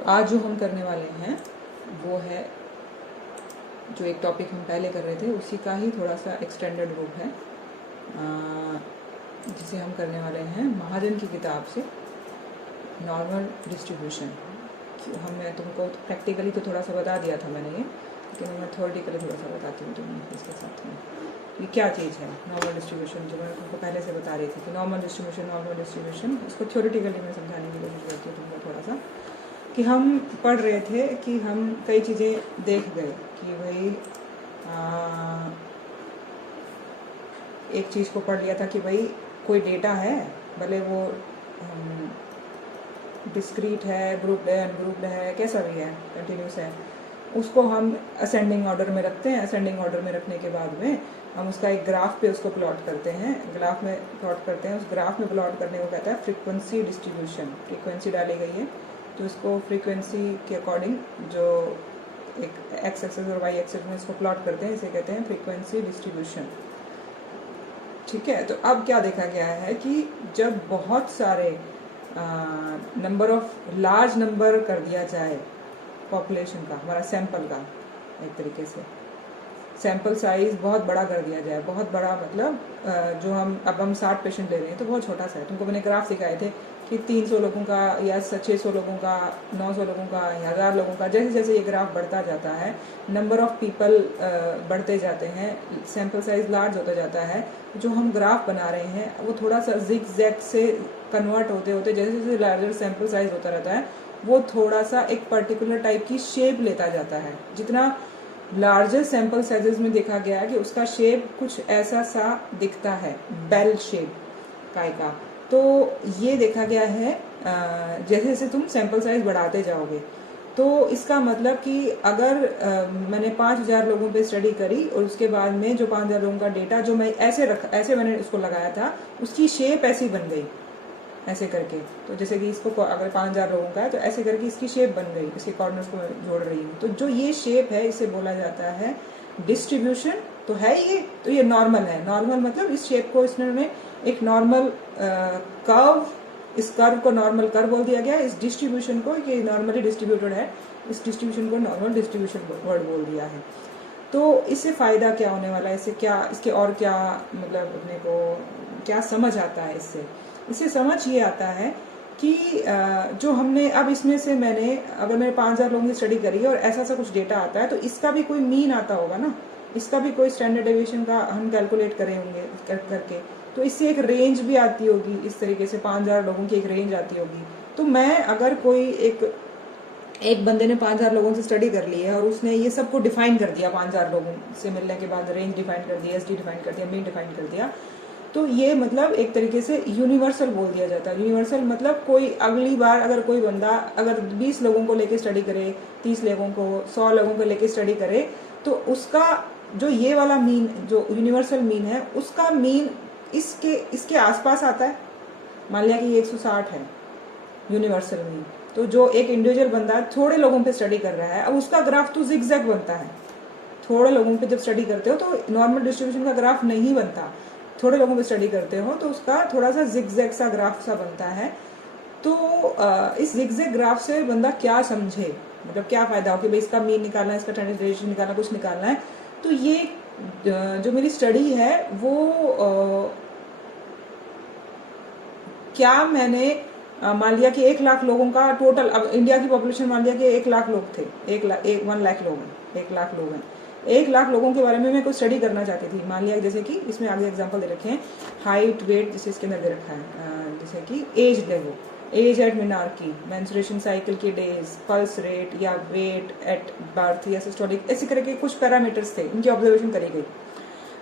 तो आज जो हम करने वाले हैं वो है, जो एक टॉपिक हम पहले कर रहे थे उसी का ही थोड़ा सा एक्सटेंडेड रूप है, जिसे हम करने वाले हैं महाजन की किताब से नॉर्मल डिस्ट्रीब्यूशन। हमने तुमको प्रैक्टिकली तो थोड़ा सा बता दिया था मैंने ये, लेकिन मैं थ्योरेटिकली थोड़ा सा बताती हूँ तुम्हें इसके साथ में ये क्या चीज़ है नॉर्मल डिस्ट्रीब्यूशन, जो मैं तुमको पहले से बता रही थी कि नॉर्मल डिस्ट्रीब्यूशन इसको थ्योरेटिकली मैं समझाने की कोशिश करती हूँ तुमको थोड़ा सा, कि हम पढ़ रहे थे कि हम कई चीज़ें देख गए कि भाई एक चीज़ को पढ़ लिया था कि भाई कोई डेटा है, भले वो डिस्क्रीट है, ग्रुप्ड है, अनग्रुप्ड है, कैसा भी है, कंटिन्यूस है, उसको हम असेंडिंग ऑर्डर में रखते हैं। असेंडिंग ऑर्डर में रखने के बाद में हम उसका एक ग्राफ पे उसको प्लॉट करते हैं, ग्राफ में प्लॉट करते हैं। उस ग्राफ में प्लॉट करने को कहता है फ्रीक्वेंसी डिस्ट्रीब्यूशन। फ्रीक्वेंसी डाली गई है तो इसको फ्रीक्वेंसी के अकॉर्डिंग जो एक एक्स एक्सेस और वाई एक्सेस में इसको प्लॉट करते हैं, इसे कहते हैं फ्रीक्वेंसी डिस्ट्रीब्यूशन। ठीक है, तो अब क्या देखा गया है कि जब बहुत सारे नंबर ऑफ लार्ज नंबर कर दिया जाए पॉपुलेशन का, हमारा सैंपल का, एक तरीके से सैंपल साइज बहुत बड़ा कर दिया जाए, बहुत बड़ा मतलब जो हम 60 पेशेंट ले रहे हैं तो बहुत छोटा सा है। तुमको मैंने ग्राफ दिखाए थे कि 300 लोगों का या 600 लोगों का, 900 लोगों का, 1000 लोगों का, जैसे जैसे ये ग्राफ बढ़ता जाता है, नंबर ऑफ पीपल बढ़ते जाते हैं, सैंपल साइज लार्ज होता जाता है, जो हम ग्राफ बना रहे हैं वो थोड़ा सा जिग जैग से कन्वर्ट होते होते जैसे जैसे लार्जर सैंपल साइज होता रहता है वो थोड़ा सा एक पर्टिकुलर टाइप की शेप लेता जाता है। जितना लार्जर सैंपल साइजेस में देखा गया है कि उसका शेप कुछ ऐसा सा दिखता है, बेल शेप काय का। तो ये देखा गया है जैसे जैसे तुम सैंपल साइज बढ़ाते जाओगे, तो इसका मतलब कि अगर मैंने 5000 लोगों पे स्टडी करी और उसके बाद में जो 5000 लोगों का डेटा जो मैं ऐसे मैंने उसको लगाया था, उसकी शेप ऐसी बन गई ऐसे करके। तो जैसे कि इसको अगर 5000 लोगों का है तो ऐसे करके इसकी शेप बन गई, इसके कॉर्नर्स को जोड़ रही हूँ। तो जो ये शेप है इसे बोला जाता है डिस्ट्रीब्यूशन। तो है ये, तो ये नॉर्मल है। नॉर्मल मतलब इस शेप को इसने एक नॉर्मल कर्व, इस कर्व को नॉर्मल कर्व बोल दिया गया, इस डिस्ट्रीब्यूशन को कि नॉर्मली डिस्ट्रीब्यूटेड है, इस डिस्ट्रीब्यूशन को नॉर्मल डिस्ट्रीब्यूशन वर्ड बोल दिया है। तो इससे फायदा क्या होने वाला है, इससे क्या, इसके और क्या मतलब अपने को क्या समझ आता है इससे समझ ये आता है कि जो हमने अब इसमें से मैंने अगर मैंने 5000 लोगों की स्टडी करी और ऐसा सा कुछ डेटा आता है तो इसका भी कोई मीन आता होगा ना, इसका भी कोई स्टैंडर्ड डेविएशन का हम कैलकुलेट करे होंगे करके, तो इससे एक रेंज भी आती होगी। इस तरीके से 5000 लोगों की एक रेंज आती होगी। तो मैं अगर कोई एक बंदे ने 5000 लोगों से स्टडी कर ली है और उसने ये सबको डिफाइन कर दिया, 5000 लोगों से मिलने के बाद रेंज डिफाइन कर दिया, एसडी डिफाइन कर दिया, मीन डिफाइन कर दिया, तो ये मतलब एक तरीके से यूनिवर्सल बोल दिया जाता है। यूनिवर्सल मतलब कोई अगली बार अगर कोई बंदा अगर 20 लोगों को लेके स्टडी करे, 30 लोगों को, 100 लोगों को लेके स्टडी करे, तो उसका जो ये वाला मीन, जो यूनिवर्सल मीन है, उसका मीन इसके आसपास आता है। मान लिया कि ये 160 है यूनिवर्सल मीन, तो जो एक इंडिविजुअल बंदा थोड़े लोगों पे स्टडी कर रहा है, अब उसका ग्राफ तो जिगजैग बनता है। थोड़े लोगों पे जब स्टडी करते हो तो नॉर्मल डिस्ट्रीब्यूशन का ग्राफ नहीं बनता, थोड़े लोगों पे स्टडी करते हो तो उसका थोड़ा सा जिगजैग सा ग्राफ सा बनता है। तो इस जिगजैग ग्राफ से बंदा क्या समझे, मतलब क्या फायदा हो कि भाई इसका मीन निकालना है, इसका स्टैंडर्ड डेविएशन निकालना, कुछ निकालना है। तो ये जो मेरी स्टडी है वो क्या मैंने मान लिया कि 1 लाख लोगों का टोटल, अब इंडिया की पॉपुलेशन मान लिया कि 1 लाख लोग थे, 1 लाख लोग हैं, 1 लाख लोग हैं। 1 लाख लोगों के बारे में मैं कुछ स्टडी करना चाहती थी। मान लिया जैसे कि इसमें आगे एग्जांपल दे रखे हैं, हाइट, वेट, जैसे इसके अंदर दे रखा है, जैसे कि age level, age at menarche, menstruation cycle के डेज, पल्स रेट या वेट एट बर्थ या सिस्टोलिक, ऐसे करके कुछ पैरामीटर्स थे, इनकी ऑब्जर्वेशन करी गई।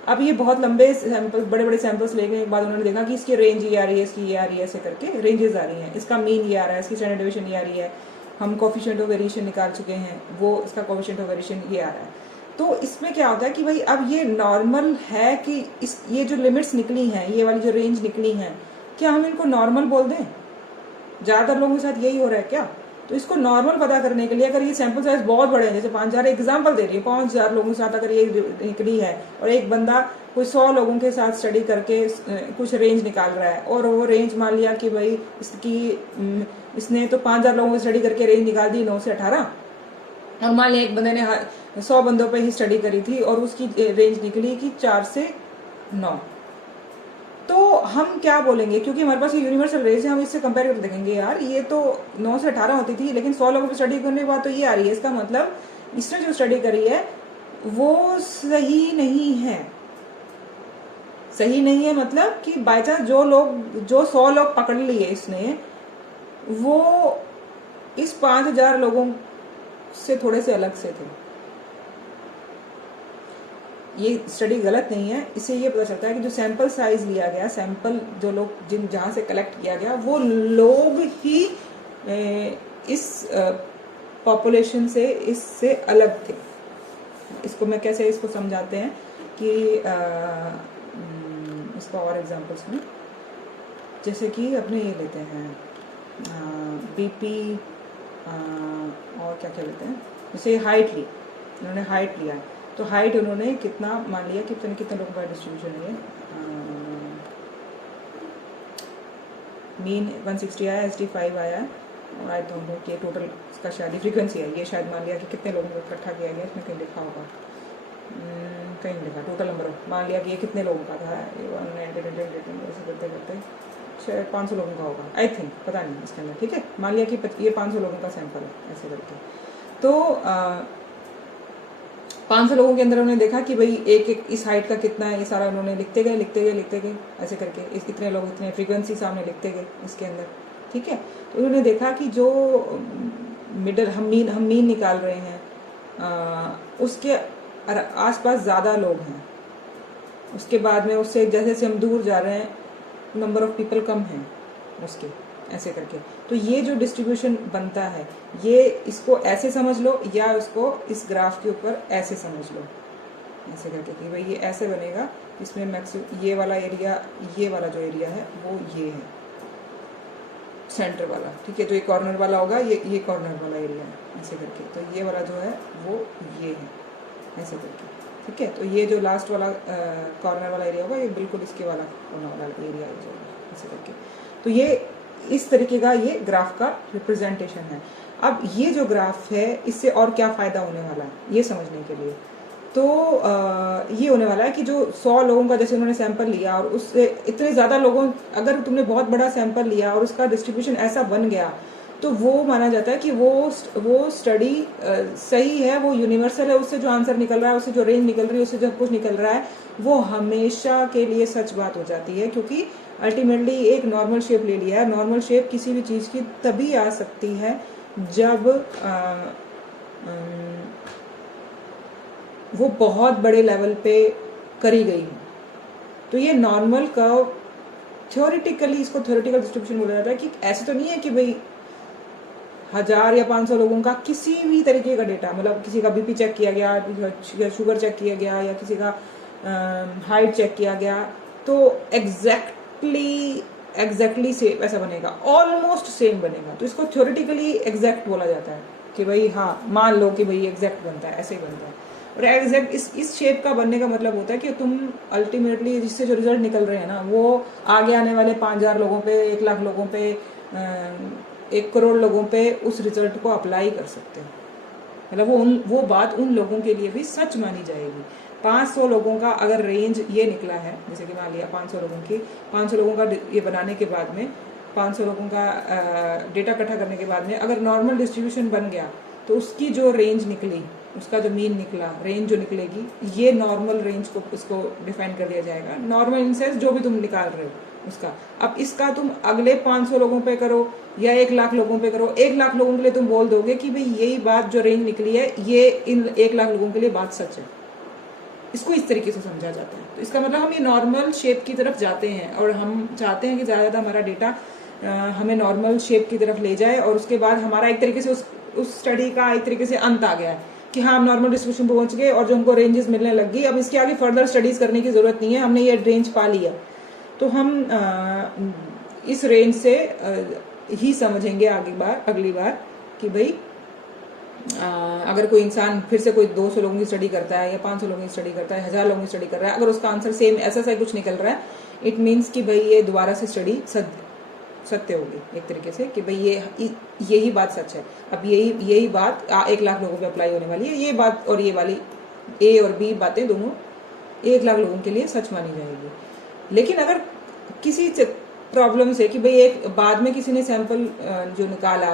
अब ये बहुत लंबे सैंपल, बड़े बड़े सैंपल्स ले गए, एक बाद उन्होंने देखा कि इसकी रेंज ये आ रही है, इसकी ये आ रही है, ऐसे करके रेंजेस आ रही हैं, इसका मीन ये आ रहा है, इसकी स्टैंडर्ड डेविएशन ये आ रही है, हम कोफिशिएंट ऑफ वेरिएशन निकाल चुके हैं, वो इसका कोफिशिएंट ऑफ वेरिएशन ये आ रहा है। तो इसमें क्या होता है कि भाई अब ये नॉर्मल है कि ये जो लिमिट्स निकली हैं, ये वाली जो रेंज निकली हैं, क्या हम इनको नॉर्मल बोल दें? ज़्यादातर लोगों के साथ यही हो रहा है क्या तो इसको नॉर्मल पता करने के लिए अगर ये सैंपल साइज बहुत बड़े हैं, जैसे 5000 एग्जाम्पल दे रही है, 5000 लोगों के साथ अगर ये निकली है और एक बंदा कोई 100 लोगों के साथ स्टडी करके कुछ रेंज निकाल रहा है, और वो रेंज मान लिया कि भाई इसने तो 5000 लोगों की स्टडी करके रेंज निकाल दी 9 से 18, और मान लिया एक बंदे ने 100 बंदों पे ही स्टडी करी थी और उसकी रेंज निकली कि 4 से 9, तो हम क्या बोलेंगे, क्योंकि हमारे पास ये यूनिवर्सल रेंज है, हम इससे कंपेयर करके देखेंगे यार ये तो 9 से 18 होती थी, लेकिन 100 लोगों पे स्टडी करने के बाद तो ये आ रही है, इसका मतलब इसने जो स्टडी करी है वो सही नहीं है। सही नहीं है मतलब कि बाई चांस जो 100 लोग पकड़ लिए इसने, वो इस 5000 लोगों से थोड़े से अलग से थे। ये स्टडी गलत नहीं है, इससे ये पता चलता है कि जो सैंपल साइज लिया गया, सैंपल जो लोग जहाँ से कलेक्ट किया गया, वो लोग ही इस पॉपुलेशन से इससे अलग थे। इसको मैं कैसे इसको समझाते हैं कि इसका और एग्जांपल्स में, जैसे कि अपने ये लेते हैं बीपी और क्या क्या लेते हैं, जैसे हाइट ली, उन्होंने हाइट लिया, तो हाइट उन्होंने कितना मान लिया कि कितने लोगों का डिस्ट्रीब्यूशन है, मीन 160 आया, SD5 आया, और आई डोंट नो कि टोटल इसका शायद फ्रीक्वेंसी है, ये शायद मान लिया कि कितने लोगों को इकट्ठा किया गया, इसमें कहीं लिखा होगा, कहीं लिखा टोटल नंबर, मान लिया कि ये कितने लोगों का था, ऐसे करते करते शायद 500 लोगों का होगा, आई थिंक, पता नहीं इसके अंदर, ठीक है, मान लिया कि ये 500 लोगों का सैंपल है, ऐसे करके, तो 500 लोगों के अंदर उन्होंने देखा कि भाई एक एक इस हाइट का कितना है, ये सारा उन्होंने लिखते गए ऐसे करके, इस इतने लोग इतने फ्रीक्वेंसी सामने लिखते गए इसके अंदर, ठीक है। तो उन्होंने देखा कि जो मिडल हम मीन निकाल रहे हैं, उसके आसपास ज़्यादा लोग हैं, उसके बाद में उससे जैसे हम दूर जा रहे हैं नंबर ऑफ पीपल कम हैं उसके, ऐसे करके। तो ये जो डिस्ट्रीब्यूशन बनता है, ये इसको ऐसे समझ लो या उसको इस ग्राफ के ऊपर ऐसे समझ लो, ऐसे करके कि भाई ये ऐसे बनेगा, इसमें मैक्सिमम ये वाला एरिया, ये वाला जो एरिया है वो ये है सेंटर वाला, ठीक है, जो ये कॉर्नर वाला होगा, ये कॉर्नर वाला एरिया है, ऐसे करके, तो ये वाला जो है वो ये है, ऐसे करके, ठीक है। तो ये जो लास्ट वाला कॉर्नर वाला एरिया होगा, ये बिल्कुल इसके वाला कॉर्नर वाला एरिया है, ऐसे करके। तो ये इस तरीके का ये ग्राफ का रिप्रेजेंटेशन है। अब ये जो ग्राफ है, इससे और क्या फ़ायदा होने वाला है ये समझने के लिए, तो ये होने वाला है कि जो 100 लोगों का जैसे उन्होंने सैंपल लिया, और उससे इतने ज़्यादा लोगों, अगर तुमने बहुत बड़ा सैंपल लिया और उसका डिस्ट्रीब्यूशन ऐसा बन गया, तो वो माना जाता है कि वो स्टडी सही है, वो यूनिवर्सल है, उससे जो आंसर निकल रहा है, उससे जो रेंज निकल रही है, उससे जो कुछ निकल रहा है, वो हमेशा के लिए सच बात हो जाती है, क्योंकि अल्टीमेटली एक नॉर्मल शेप ले लिया है। नॉर्मल शेप किसी भी चीज़ की तभी आ सकती है जब वो बहुत बड़े लेवल पे करी गई हो। तो ये नॉर्मल कर्व थ्योरेटिकली, इसको थ्योरेटिकल डिस्ट्रीब्यूशन बोला जाता है कि ऐसे तो नहीं है कि भाई 1000 या 500 लोगों का किसी भी तरीके का डेटा, मतलब किसी का बीपी चेक किया गया, शुगर चेक किया गया, या किसी का हाइट चेक किया गया, तो एग्जैक्टली सेम ऐसा बनेगा, ऑलमोस्ट सेम बनेगा। तो इसको थ्योरेटिकली एग्जैक्ट बोला जाता है कि भाई हाँ, मान लो कि भाई एग्जैक्ट बनता है, ऐसे ही बनता है। और एग्जैक्ट इस शेप का बनने का मतलब होता है कि तुम अल्टीमेटली जिससे जो रिजल्ट निकल रहे हैं ना, वो आगे आने वाले 5000 लोगों पे, 1 लाख लोगों पे, 1 करोड़ लोगों पे उस रिजल्ट को अप्लाई कर सकते हैं। मतलब वो बात उन लोगों के लिए भी सच मानी जाएगी। 500 लोगों का अगर रेंज ये निकला है, जैसे कि मान लिया 500 लोगों का ये बनाने के बाद में, 500 लोगों का डेटा इकट्ठा करने के बाद में अगर नॉर्मल डिस्ट्रीब्यूशन बन गया, तो उसकी जो रेंज निकली, उसका जो मीन निकला, रेंज जो निकलेगी, ये नॉर्मल रेंज को इसको डिफाइन कर दिया जाएगा। नॉर्मल इन सेंस जो भी तुम निकाल रहे हो उसका। अब इसका तुम अगले 500 लोगों पे करो या 1 लाख लोगों पे करो, 1 लाख लोगों के लिए तुम बोल दोगे कि भाई यही बात जो रेंज निकली है, ये इन 1 लाख लोगों के लिए बात सच है। इसको इस तरीके से समझा जाता है। तो इसका मतलब हम ये नॉर्मल शेप की तरफ जाते हैं, और हम चाहते हैं कि ज़्यादा हमारा डेटा हमें नॉर्मल शेप की तरफ ले जाए, और उसके बाद हमारा एक तरीके से उस स्टडी का एक तरीके से अंत आ गया है कि हाँ, हम नॉर्मल डिस्ट्रीब्यूशन पहुंच गए और जो हमको रेंजेस मिलने लग गई, अब इसके आगे फर्दर स्टडीज़ करने की ज़रूरत नहीं है, हमने ये रेंज पा लिया। तो हम इस रेंज से ही समझेंगे अगली बार कि भाई अगर कोई इंसान फिर से कोई 200 लोगों की स्टडी करता है या 500 लोगों की स्टडी करता है, 1000 लोगों की स्टडी कर रहा है, अगर उसका आंसर सेम ऐसा सा कुछ निकल रहा है, इट मीन्स कि भाई ये दोबारा से स्टडी सत्य होगी एक तरीके से, कि भाई यही बात सच है। अब यही बात 1 लाख लोगों पे अप्लाई होने वाली है। ये बात और ये वाली ए और बी बातें दोनों 1 लाख लोगों के लिए सच मानी जाएगी। लेकिन अगर किसी प्रॉब्लम से कि भाई एक बाद में किसी ने सैंपल जो निकाला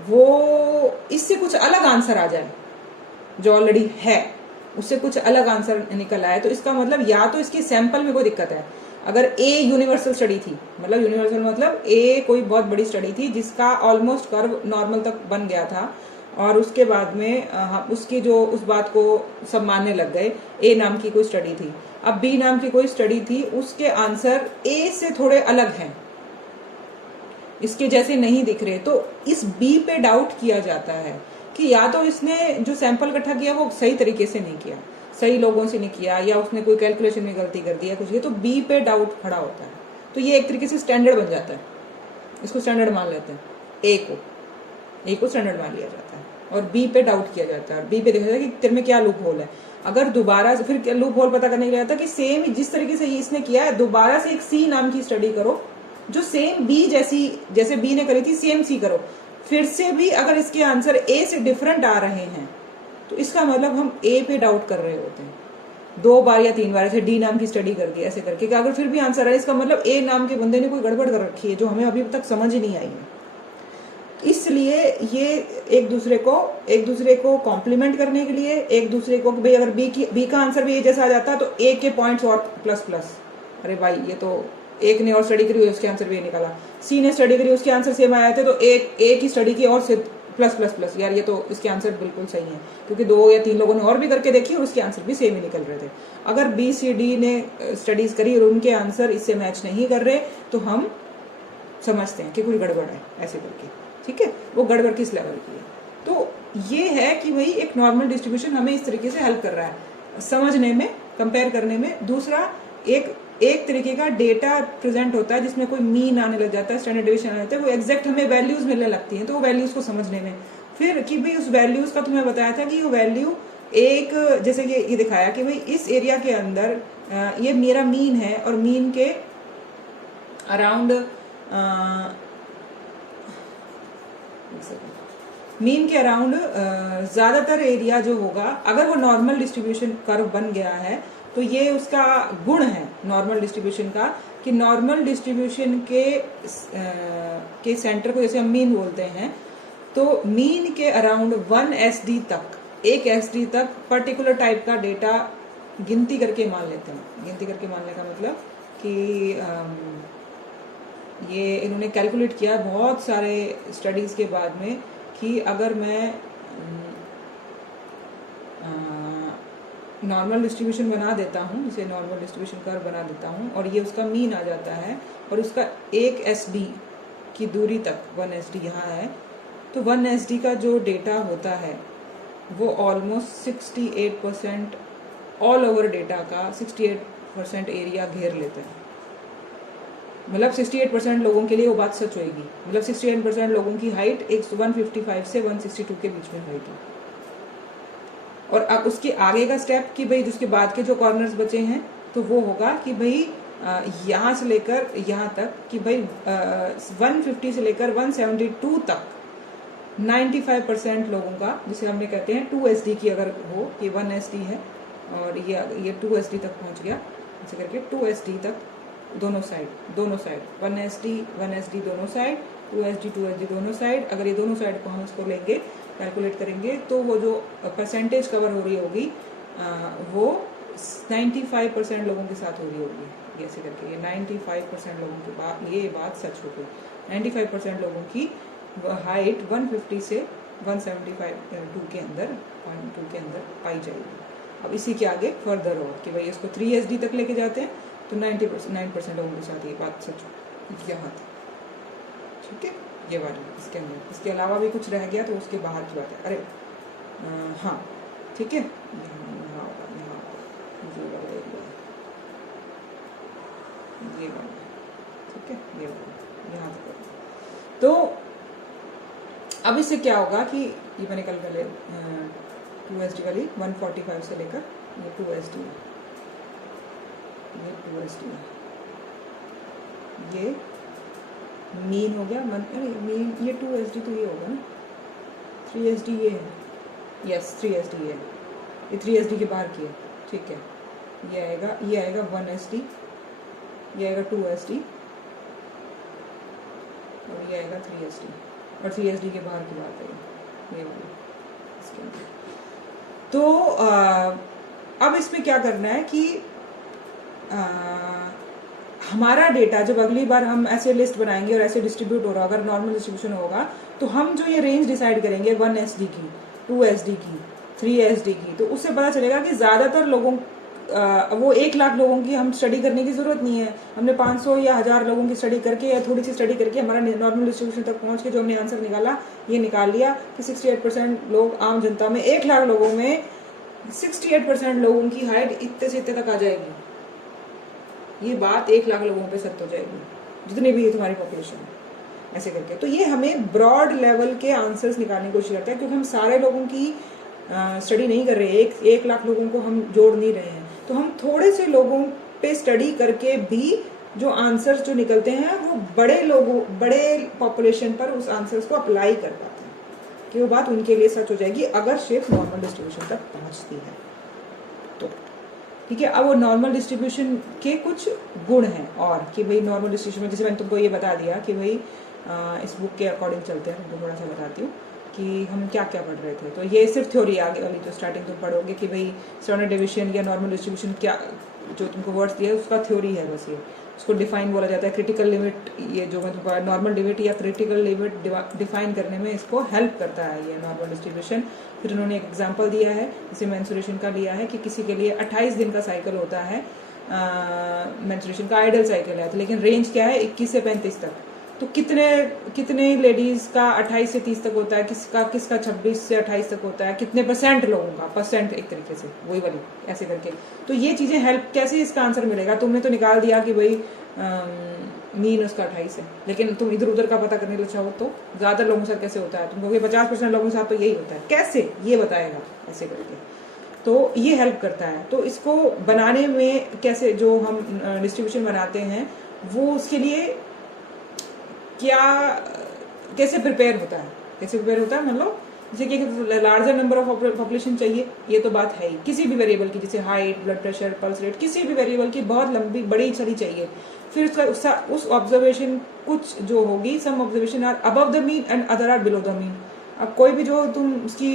वो इससे कुछ अलग आंसर आ जाए, जो ऑलरेडी है उससे कुछ अलग आंसर निकल आए, तो इसका मतलब या तो इसकी सैंपल में कोई दिक्कत है। अगर ए यूनिवर्सल स्टडी थी, मतलब यूनिवर्सल मतलब ए कोई बहुत बड़ी स्टडी थी जिसका ऑलमोस्ट कर्व नॉर्मल तक बन गया था और उसके बाद में उसकी जो उस बात को सब मानने लग गए, ए नाम की कोई स्टडी थी। अब बी नाम की कोई स्टडी थी, उसके आंसर ए से थोड़े अलग हैं, इसके जैसे नहीं दिख रहे, तो इस बी पे डाउट किया जाता है कि या तो इसने जो सैंपल इकट्ठा किया वो सही तरीके से नहीं किया, सही लोगों से नहीं किया, या उसने कोई कैलकुलेशन में गलती कर दी है कुछ, तो बी पे डाउट खड़ा होता है। तो ये एक तरीके से स्टैंडर्ड बन जाता है, इसको स्टैंडर्ड मान लेते हैं। ए को स्टैंडर्ड मान लिया जाता है और बी पे डाउट किया जाता है, और बी पे देखा जाता है कि तेरे में क्या लूप होल है। अगर दोबारा से फिर लूप होल पता करने के लिए आता है कि सेम जिस तरीके से इसने किया है, दोबारा से एक सी नाम की स्टडी करो जो सेम बी जैसे बी ने करी थी सेम सी करो, फिर से भी अगर इसके आंसर ए से डिफरेंट आ रहे हैं तो इसका मतलब हम ए पे डाउट कर रहे होते हैं। 2 बार या 3 बार ऐसे डी नाम की स्टडी करके ऐसे करके कि अगर फिर भी आंसर आए, इसका मतलब ए नाम के बंदे ने कोई गड़बड़ कर रखी है जो हमें अभी तक समझ ही नहीं आई है। इसलिए ये एक दूसरे को कॉम्प्लीमेंट करने के लिए, एक दूसरे को भाई अगर बी का आंसर भी ए जैसा आ जाता तो ए के पॉइंट्स और प्लस, अरे भाई ये तो एक ने और स्टडी करी उसके आंसर भी निकाला, सी ने स्टडी करी उसके आंसर सेम आए थे तो एक की स्टडी की और से प्लस, यार ये तो इसके आंसर बिल्कुल सही है, क्योंकि 2 या 3 लोगों ने और भी करके देखी और उसके आंसर भी सेम ही निकल रहे थे। अगर बी सी डी ने स्टडीज करी और उनके आंसर इससे मैच नहीं कर रहे तो हम समझते हैं कि कोई गड़बड़ है ऐसे करके, ठीक है। वो गड़बड़ किस लेवल की है, तो ये है कि भाई एक नॉर्मल डिस्ट्रीब्यूशन हमें इस तरीके से हेल्प कर रहा है समझने में, कंपेयर करने में। दूसरा एक तरीके का डेटा प्रेजेंट होता है जिसमें कोई मीन आने लग जाता है, स्टैंडर्ड डेविएशन आने लगता है, वो एग्जैक्ट हमें वैल्यूज मिलने लगती हैं, तो वो वैल्यूज को समझने में फिर कि भाई उस वैल्यूज का तुम्हें बताया था कि वो वैल्यू एक जैसे कि ये दिखाया कि भाई इस एरिया के अंदर ये मेरा मीन है और मीन के अराउंड ज्यादातर एरिया जो होगा, अगर वो नॉर्मल डिस्ट्रीब्यूशन कर्व बन गया है तो ये उसका गुण है नॉर्मल डिस्ट्रीब्यूशन का, कि नॉर्मल डिस्ट्रीब्यूशन के सेंटर को जैसे हम मीन बोलते हैं, तो मीन के अराउंड 1 SD तक, 1 SD तक पर्टिकुलर टाइप का डेटा गिनती करके मान लेते हैं। गिनती करके मानने का मतलब कि ये इन्होंने कैलकुलेट किया बहुत सारे स्टडीज के बाद में कि अगर मैं नॉर्मल डिस्ट्रीब्यूशन बना देता हूँ, जिसे नॉर्मल डिस्ट्रीब्यूशन कर्व बना देता हूँ और ये उसका मीन आ जाता है और उसका 1 SD की दूरी तक 1 SD यहाँ है, तो 1 SD का जो डेटा होता है वो ऑलमोस्ट 68% ऑल ओवर डेटा का 68% एरिया घेर लेते हैं। मतलब 68% लोगों के लिए वो बात सच होगी, मतलब 68% लोगों की हाइट 155 से 162 के बीच में हाइट है। और अब उसके आगे का स्टेप कि भाई जिसके बाद के जो कॉर्नर्स बचे हैं तो वो होगा कि भाई यहाँ से लेकर यहाँ तक कि भाई 150 से लेकर 172 तक 95% लोगों का, जिसे हमने कहते हैं 2 SD की अगर हो, ये 1 SD है और ये 2 SD तक पहुँच गया, ऐसे करके 2 SD तक दोनों साइड 1 SD दोनों साइड, 2 SD दोनों साइड। अगर ये दोनों साइड को हम इसको लेंगे, कैलकुलेट करेंगे तो वो जो परसेंटेज कवर हो रही होगी वो 95% लोगों के साथ हो रही होगी। ऐसे करके ये 95% लोगों के बाद ये बात सच हो गई। 95% लोगों की हाइट 150 से 175 के अंदर 0.2 के अंदर पाई जाएगी। अब इसी के आगे फर्दर और कि भाई इसको 3 SD तक लेके जाते हैं तो 9% लोगों के साथ ये बात सच यहाँ तक, ठीक है। ये वाली इसके अंदर, इसके अलावा भी कुछ रह गया तो उसके बाहर की बात है। अरे हाँ ठीक है, ये वाला ठीक है, ये वाला यहाँ तक। तो अब इससे क्या होगा कि ये मैंने कल पहले 2SD वाली 145 से लेकर ये 2SD है, ये 2SD है, ये मीन हो गया अरे मीन, ये 2SD तो ये होगा ना, 3SD ये है, यस 3SD ये 3SD के बाहर की है, ठीक है। ये आएगा 1SD, ये आएगा 2SD और ये आएगा 3SD, और 3SD के बाहर की बात है ये वाली इसके अंदर। तो अब इसमें क्या करना है कि हमारा डेटा जब अगली बार हम ऐसे लिस्ट बनाएंगे और ऐसे डिस्ट्रीब्यूट हो रहा, अगर नॉर्मल डिस्ट्रीब्यूशन होगा तो हम जो ये रेंज डिसाइड करेंगे 1SD की, 2SD की, 3SD की, तो उससे पता चलेगा कि ज़्यादातर लोगों वो 1 लाख लोगों की हम स्टडी करने की ज़रूरत नहीं है। हमने 500 या 1000 लोगों की स्टडी करके या थोड़ी सी स्टडी करके हमारा नॉर्मल डिस्ट्रीब्यूशन तक पहुंच के जो हमने आंसर निकाला, ये निकाल लिया कि 68% लोग आम जनता में, 1 लाख लोगों में 68% लोगों की हाइट इतने से इतने तक आ जाएगी। ये बात 1 लाख लोगों पे सत्य हो जाएगी, जितनी भी तुम्हारी पॉपुलेशन है, ऐसे करके। तो ये हमें ब्रॉड लेवल के आंसर्स निकालने की कोशिश करता है, क्योंकि हम सारे लोगों की स्टडी नहीं कर रहे हैं, 1 लाख लोगों को हम जोड़ नहीं रहे हैं, तो हम थोड़े से लोगों पे स्टडी करके भी जो आंसर्स जो निकलते हैं वो बड़े पॉपुलेशन पर उस आंसर्स को अप्लाई कर पाते हैं कि वो बात उनके लिए सच हो जाएगी अगर शेप नॉर्मल डिस्ट्रीब्यूशन तक पहुंचती है तो। ठीक है, अब वो नॉर्मल डिस्ट्रीब्यूशन के कुछ गुण हैं और कि भाई नॉर्मल डिस्ट्रीब्यूशन में, जैसे मैंने तुमको ये बता दिया कि भाई इस बुक के अकॉर्डिंग चलते हैं, तुमको थोड़ा सा बताती हूँ कि हम क्या क्या पढ़ रहे थे। तो ये सिर्फ थ्योरी आगे वाली जो स्टार्टिंग तुम पढ़ोगे कि भाई स्टैंडर्ड डिवीजन या नॉर्मल डिस्ट्रीब्यूशन क्या, जो तुमको वर्ड्स दिया है उसका थ्योरी है बस। ये उसको डिफाइन बोला जाता है, क्रिटिकल लिमिट, ये जो मैं तुमको नॉर्मल लिमिट या क्रिटिकल लिमिट डिफाइन करने में इसको हेल्प करता है ये नॉर्मल डिस्ट्रीब्यूशन। फिर उन्होंने एक एग्जाम्पल दिया है, जैसे मेंस्ट्रुएशन का लिया है कि किसी के लिए 28 दिन का साइकिल होता है, मेंस्ट्रुएशन का आइडल साइकिल है, तो लेकिन रेंज क्या है 21 से 35 तक। तो कितने लेडीज का 28 से 30 तक होता है, किसका 26 से 28 तक होता है, कितने परसेंट लोगों का, परसेंट एक तरीके से वही वाली ऐसे करके। तो ये चीजें हेल्प, कैसे इसका आंसर मिलेगा, तुमने तो निकाल दिया कि भाई मीन उसका 28 है, लेकिन तुम इधर उधर का पता करने के लिए चाहो तो ज्यादा लोगों के साथ कैसे होता है, तुम कहोगे 50% लोगों के साथ तो यही होता है, कैसे ये बताएगा ऐसे करके। तो ये हेल्प करता है। तो इसको बनाने में कैसे, जो हम डिस्ट्रीब्यूशन बनाते हैं वो उसके लिए कैसे प्रिपेयर होता है, मतलब जैसे कि लार्जर नंबर ऑफ पॉपुलेशन चाहिए, ये तो बात है ही, किसी भी वेरिएबल की, जैसे height, blood pressure, pulse rate, किसी भी वेरिएबल की बहुत लंबी बड़ी चली चाहिए। फिर उसका उस ऑब्जर्वेशन कुछ जो होगी, some observation are above the mean and other are below the mean. अब कोई भी जो तुम उसकी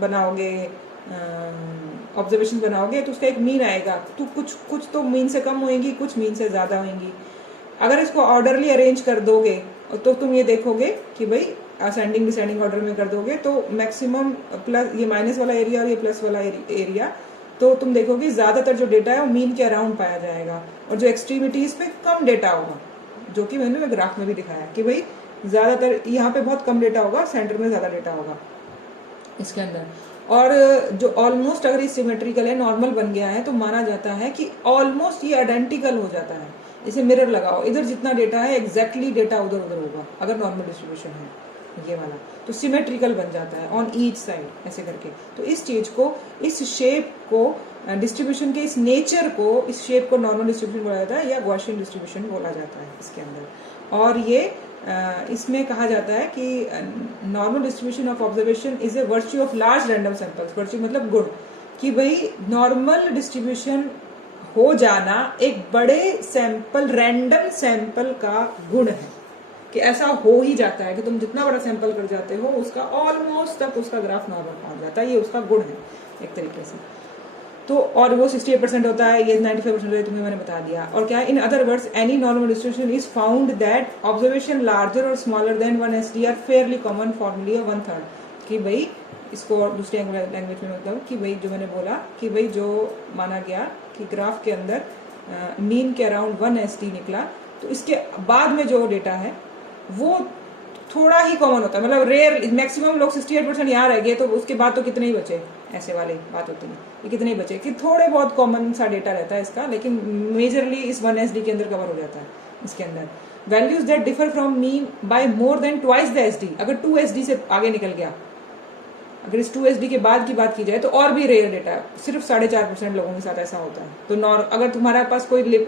बनाओगे, ऑब्जर्वेशन बनाओगे तो उसका एक मीन आएगा, तो कुछ तो मीन से कम होंगी, कुछ मीन से ज्यादा होंगी। अगर इसको ऑर्डरली अरेंज कर दोगे तो तुम ये देखोगे कि भाई असेंडिंग डिसेंडिंग ऑर्डर में कर दोगे तो मैक्सिमम प्लस, ये माइनस वाला एरिया और ये प्लस वाला एरिया, तो तुम देखोगे ज्यादातर जो डेटा है वो मीन के अराउंड पाया जाएगा, और जो एक्सट्रीमिटीज पे कम डेटा होगा, जो कि मैंने ग्राफ में भी दिखाया कि भाई ज्यादातर यहाँ पे बहुत कम डेटा होगा, सेंटर में ज्यादा डेटा होगा इसके अंदर। और जो ऑलमोस्ट, अगर ये सिमेट्रिकल है, नॉर्मल बन गया है, तो माना जाता है कि ऑलमोस्ट ये आइडेंटिकल हो जाता है। इसे मिरर लगाओ, इधर जितना डेटा है एग्जैक्टली डेटा उधर होगा अगर नॉर्मल डिस्ट्रीब्यूशन है ये वाला, तो सिमेट्रिकल बन जाता है ऑन ईच साइड ऐसे करके। तो इस चीज को, इस शेप को, डिस्ट्रीब्यूशन के इस नेचर को, इस शेप को नॉर्मल डिस्ट्रीब्यूशन बोला जाता है या गॉसियन डिस्ट्रीब्यूशन बोला जाता है इसके अंदर। और ये इसमें कहा जाता है कि normal distribution of observation is a virtue of large random samples. Virtue मतलब गुण, कि भाई नॉर्मल डिस्ट्रीब्यूशन हो जाना एक बड़े सैंपल, रैंडम सैंपल का गुण है, कि ऐसा हो ही जाता है कि तुम जितना बड़ा सैंपल कर जाते हो उसका ऑलमोस्ट तक उसका ग्राफ नॉर्मल पहुंच जाता है, ये उसका गुण है एक तरीके से। तो और वो 68% होता है, ये 95% है, तुम्हें मैंने बता दिया। और क्या है, in other words any normal distribution is found that observation larger और smaller than 1SD are fairly common formally of 1/3। कि भाई इसको दूसरी लैंग्वेज में मतलब कि भाई जो मैंने बोला कि भाई जो माना गया कि ग्राफ के अंदर मीन के अराउंड 1SD निकला, तो इसके बाद में जो डेटा है वो थोड़ा ही कॉमन होता है, मतलब रेयर, मैक्सिमम लोग 68% यहाँ रह गए तो उसके बाद तो कितने ही बचे, ऐसे वाली बात होती है, ये कितने ही बचे, कि थोड़े बहुत कॉमन सा डेटा रहता है इसका, लेकिन मेजरली इस 1SD के अंदर कवर हो जाता है इसके अंदर। Values that differ from mean by more than twice the SD, अगर 2 एसडी से आगे निकल गया, अगर इस 2 एसडी के बाद की बात की जाए तो और भी रेयर डेटा है, सिर्फ 4.5% लोगों के साथ ऐसा होता है। तो अगर तुम्हारे पास कोई,